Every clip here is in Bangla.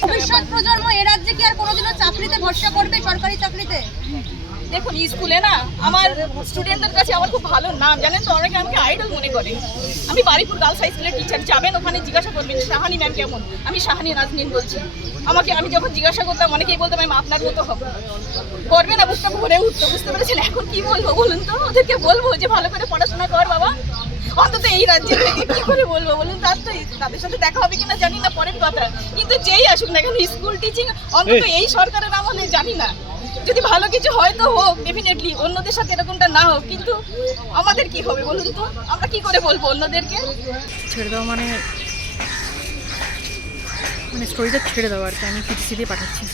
ভবিষ্যৎ প্রজন্ম এ রাজ্যে কি আর কোনোদিনও চাকরিতে ভরসা করবে সরকারি চাকরিতে? দেখুন স্কুলে না আমার স্টুডেন্টদের কাছে আমার খুব ভালো নাম। জানেন তো, অনেকে আমাকে আইডল মনে করে। আমি বারিপুর গার্লস হাই স্কুলের টিচার যাবেন ওখানে জিজ্ঞাসা করবেন শাহানি ম্যাম কেমন? আমি শাহানি নাজনীন বলছি। আমাকে আমি যখন জিজ্ঞাসা করতাম অনেকেই বলতাম ম্যাম আপনার মতো হব। করবে না বুঝতে ভরে উঠতো বুঝতে পেরেছেন? এখন কি বলব বলুন তো? ওদেরকে বলব যে ভালো করে পড়াশোনা কর বাবা। অন্তত এই রাজ্যে কি করে বলব বলুন? তার তো তাদের সাথে দেখা হবে কিনা জানি না পরের কথা। কিন্তু যেই আসুক না কেন স্কুল টিচিং অন্তত এই সরকারের আমলে জানি না। যদি ভালো কিছু হয় তো হোক ডেফিনেটলি অন্যদের সাথে এরকমটা না হোক কিন্তু আমাদের কি হবে বলুন তো? আমরা কি করে বলব অন্যদেরকে? ছেড়ে দেওয়া মানে মানে স্টোরিটা ছেড়ে দেওয়া আর কি আমি পিটিসি দিয়ে পাঠাচ্ছি।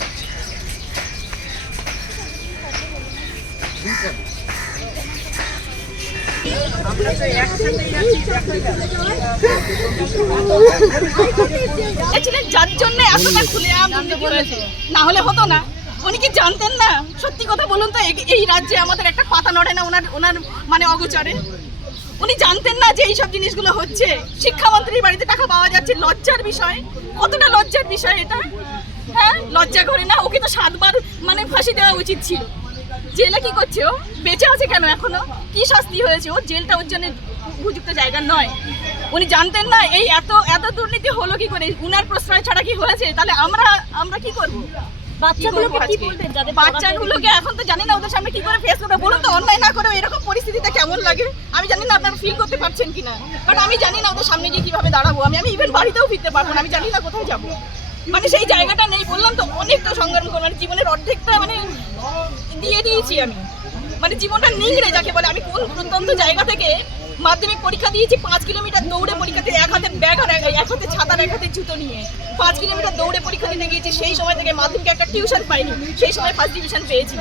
যার জন্য এতটা খুলে না হলে হতো না। উনি কি জানতেন না? সত্যি কথা বলুন তো, এই- রাজ্যে আমাদের একটা পাতা নড়ে না ওনার ওনার মানে অগোচরে? উনি জানতেন না যে এইসব জিনিসগুলো হচ্ছে। শিক্ষামন্ত্রীর বাড়িতে টাকা পাওয়া যাচ্ছে, লজ্জার বিষয়। কতটা লজ্জার বিষয় এটা? হ্যাঁ? লজ্জা করে না? ওকে তো সাতবার মানে ফাঁসি দেওয়া উচিত ছিল। জেলে কি করছে ও? বেঁচে আছে কেন এখনও? কি শাস্তি হয়েছে? ও জেলটা ওর জন্য উপযুক্ত জায়গা নয়। উনি জানতেন না, এই এত এত দুর্নীতি হলো কি করে? উনার প্রশ্রয় ছাড়া কি হয়েছে? তাহলে আমরা আমরা কি করব? বাচ্চাগুলোকে কি বলবেন যাদের বাচ্চাগুলোকে এখন তো জানি না ওদের সামনে কি করে ফেস করবে? বলুন তো অন্যায় না করে এরকম পরিস্থিতিতে কেমন লাগে? আমি জানি না আপনারা ফিল করতে পারছেন কিনা। বাট আমি জানি না ওদের সামনে গিয়ে কীভাবে দাঁড়াবো। আমি আমি ইভেন বাড়িতেও ফিরতে পারব না আমি জানি না কোথায় যাব। মানে সেই জায়গাটা নেই বললাম তো অনেকটা সংগ্রাম করলাম মানে জীবনের অর্ধেকটা মানে দিয়ে দিয়েছি আমি। মানে জীবনটা নিংড়ে যাকে বলে। আমি কোন প্রত্যন্ত জায়গা থেকে মাধ্যমিক পরীক্ষা দিয়েছি পাঁচ কিলোমিটার দৌড়ে পরীক্ষাতে এক হাতে ব্যাগ আর এক হাতে ছাতার এক হাতে জুতো নিয়ে পাঁচ কিলোমিটার দৌড়ে পরীক্ষা দিতে গিয়েছি, সেই সময় থেকে মাধ্যমিকে একটা টিউশন পাইনি, সেই সময় ফার্স্ট ডিভিশন পেয়েছি।